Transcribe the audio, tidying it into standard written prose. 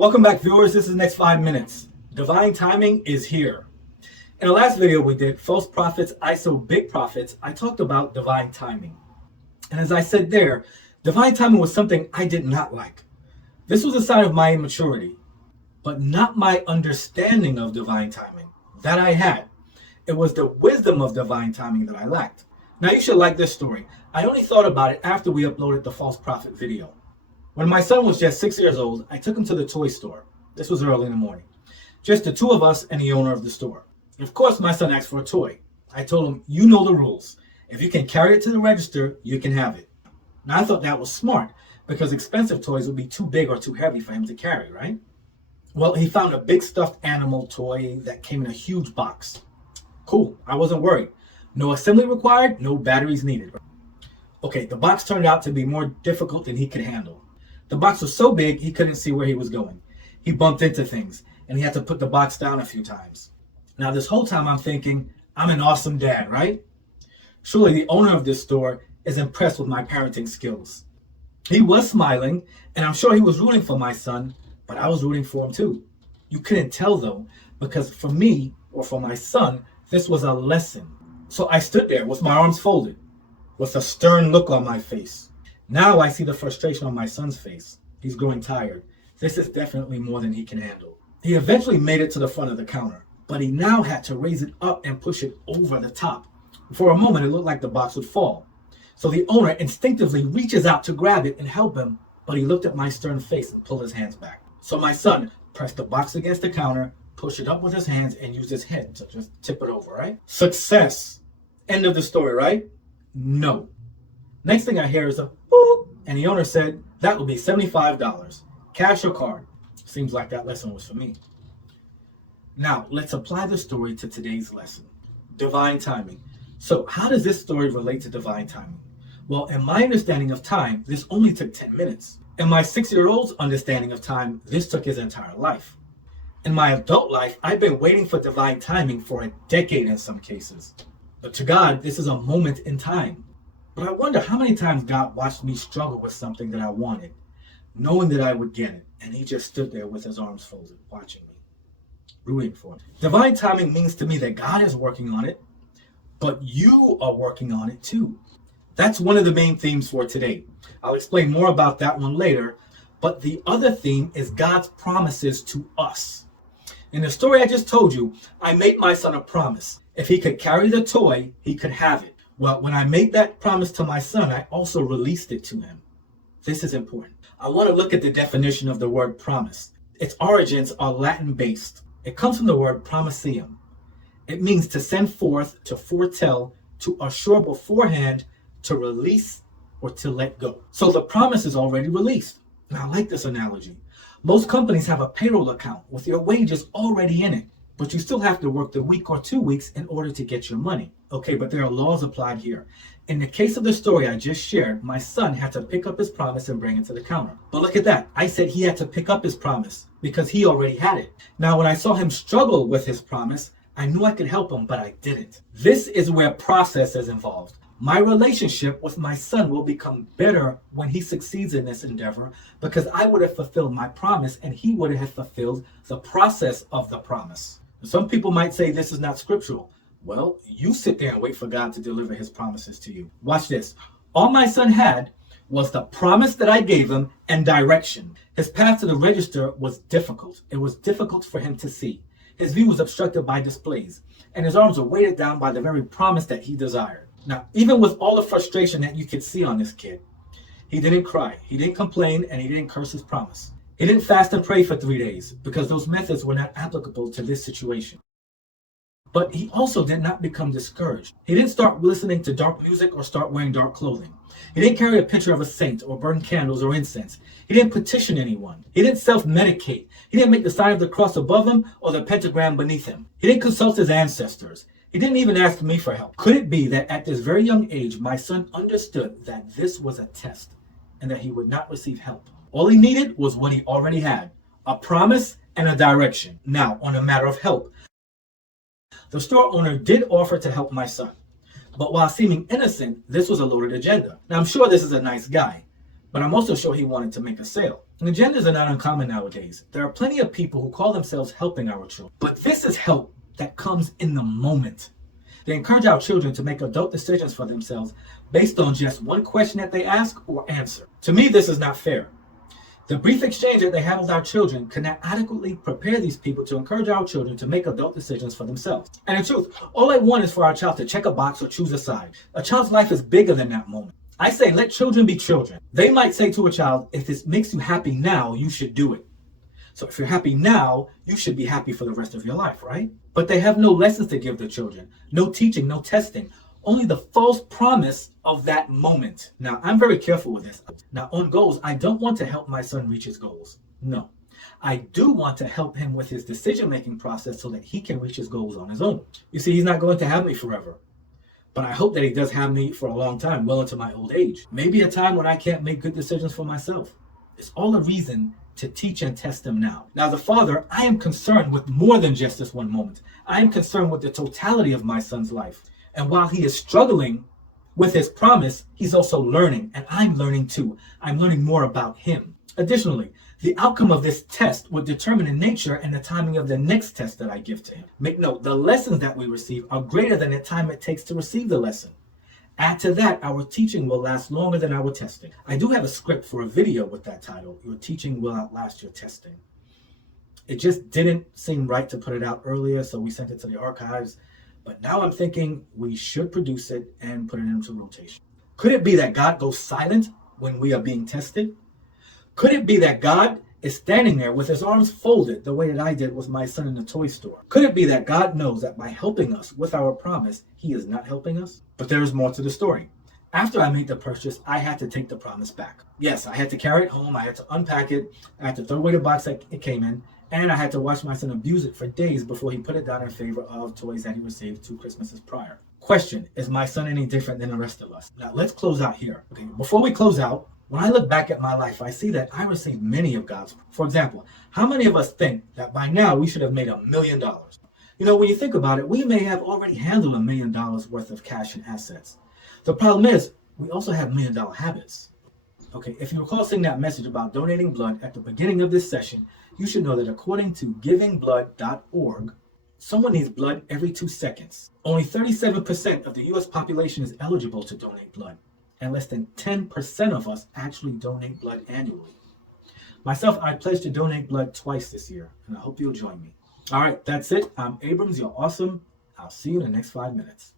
Welcome back, viewers. This is the next 5 minutes. Divine timing is here. In the last video we did, false prophets, ISO big prophets, I talked about divine timing. And as I said there, divine timing was something I did not like. This was a sign of my immaturity, but not my understanding of divine timing that I had. It was the wisdom of divine timing that I lacked. Now you should like this story. I only thought about it after we uploaded the false prophet video. When my son was just 6 years old, I took him to the toy store. This was early in the morning. Just the two of us and the owner of the store. And of course, my son asked for a toy. I told him, you know the rules. If you can carry it to the register, you can have it. Now I thought that was smart because expensive toys would be too big or too heavy for him to carry, right? Well, he found a big stuffed animal toy that came in a huge box. Cool, I wasn't worried. No assembly required, no batteries needed. Okay, the box turned out to be more difficult than he could handle. The box was so big, he couldn't see where he was going. He bumped into things, and he had to put the box down a few times. Now, this whole time I'm thinking, I'm an awesome dad, right? Surely the owner of this store is impressed with my parenting skills. He was smiling, and I'm sure he was rooting for my son, but I was rooting for him too. You couldn't tell though, because for me, or for my son, this was a lesson. So I stood there with my arms folded, with a stern look on my face. Now I see the frustration on my son's face. He's growing tired. This is definitely more than he can handle. He eventually made it to the front of the counter, but he now had to raise it up and push it over the top. For a moment, it looked like the box would fall. So the owner instinctively reaches out to grab it and help him, but he looked at my stern face and pulled his hands back. So my son pressed the box against the counter, pushed it up with his hands, and used his head to just tip it over, right? Success. End of the story, right? No. Next thing I hear is a boop, and the owner said, that will be $75, cash or card. Seems like that lesson was for me. Now, let's apply the story to today's lesson. Divine timing. So how does this story relate to divine timing? Well, in my understanding of time, this only took 10 minutes. In my 6-year-old's understanding of time, this took his entire life. In my adult life, I've been waiting for divine timing for a decade in some cases. But to God, this is a moment in time. But I wonder how many times God watched me struggle with something that I wanted, knowing that I would get it, and he just stood there with his arms folded, watching me, rooting for it. Divine timing means to me that God is working on it, but you are working on it too. That's one of the main themes for today. I'll explain more about that one later, but the other theme is God's promises to us. In the story I just told you, I made my son a promise. If he could carry the toy, he could have it. Well, when I made that promise to my son, I also released it to him. This is important. I want to look at the definition of the word promise. Its origins are Latin-based. It comes from the word promiseum. It means to send forth, to foretell, to assure beforehand, to release, or to let go. So the promise is already released. And I like this analogy. Most companies have a payroll account with your wages already in it, but you still have to work the week or 2 weeks in order to get your money. Okay, but there are laws applied here. In the case of the story I just shared, my son had to pick up his promise and bring it to the counter. But look at that. I said he had to pick up his promise because he already had it. Now, when I saw him struggle with his promise, I knew I could help him, but I didn't. This is where process is involved. My relationship with my son will become better when he succeeds in this endeavor because I would have fulfilled my promise and he would have fulfilled the process of the promise. Some people might say this is not scriptural. Well, you sit there and wait for God to deliver his promises to you. Watch this. All my son had was the promise that I gave him and direction. His path to the register was difficult. It was difficult for him to see. His view was obstructed by displays, and his arms were weighted down by the very promise that he desired. Now, even with all the frustration that you could see on this kid, he didn't cry, he didn't complain, and he didn't curse his promise. He didn't fast and pray for 3 days because those methods were not applicable to this situation. But he also did not become discouraged. He didn't start listening to dark music or start wearing dark clothing. He didn't carry a picture of a saint or burn candles or incense. He didn't petition anyone. He didn't self-medicate. He didn't make the sign of the cross above him or the pentagram beneath him. He didn't consult his ancestors. He didn't even ask me for help. Could it be that at this very young age, my son understood that this was a test and that he would not receive help? All he needed was what he already had, a promise and a direction. Now, on a matter of help, the store owner did offer to help my son. But while seeming innocent, this was a loaded agenda. Now, I'm sure this is a nice guy, But I'm also sure he wanted to make a sale. And agendas are not uncommon nowadays. There are plenty of people who call themselves helping our children. But this is help that comes in the moment. They encourage our children to make adult decisions for themselves based on just one question that they ask or answer. To me, this is not fair. The brief exchange that they have with our children cannot adequately prepare these people to encourage our children to make adult decisions for themselves. And in truth, all I want is for our child to check a box or choose a side. A child's life is bigger than that moment. I say let children be children. They might say to a child, if this makes you happy now, you should do it. So if you're happy now, you should be happy for the rest of your life, right? But they have no lessons to give the children, no teaching, no testing, only the false promise of that moment. Now, I'm very careful with this. Now, on goals, I don't want to help my son reach his goals. No. I do want to help him with his decision-making process so that he can reach his goals on his own. You see, he's not going to have me forever. But I hope that he does have me for a long time, well into my old age. Maybe a time when I can't make good decisions for myself. It's all a reason to teach and test him now. Now, the father, I am concerned with more than just this one moment. I am concerned with the totality of my son's life. And while he is struggling with his promise, he's also learning. And I'm learning too. I'm learning more about him. Additionally, the outcome of this test would determine the nature and the timing of the next test that I give to him. Make note, the lessons that we receive are greater than the time it takes to receive the lesson. Add to that, our teaching will last longer than our testing. I do have a script for a video with that title, Your Teaching Will Outlast Your Testing. It just didn't seem right to put it out earlier, so we sent it to the archives. But now I'm thinking we should produce it and put it into rotation. Could it be that God goes silent when we are being tested? Could it be that God is standing there with his arms folded the way that I did with my son in the toy store? Could it be that God knows that by helping us with our promise, he is not helping us? But there is more to the story. After I made the purchase, I had to take the promise back. Yes, I had to carry it home. I had to unpack it. I had to throw away the box that it came in. And I had to watch my son abuse it for days before he put it down in favor of toys that he received 2 Christmases prior. Question, is my son any different than the rest of us? Now, let's close out here. Okay, before we close out, when I look back at my life, I see that I received many of God's. For example, how many of us think that by now we should have made $1 million? You know, when you think about it, we may have already handled $1 million worth of cash and assets. The problem is, we also have $1 million habits. Okay, if you recall seeing that message about donating blood at the beginning of this session, you should know that according to givingblood.org, someone needs blood every 2 seconds. Only 37% of the U.S. population is eligible to donate blood, and less than 10% of us actually donate blood annually. Myself, I pledged to donate blood twice this year, and I hope you'll join me. All right, that's it. I'm Abrams. You're awesome. I'll see you in the next 5 minutes.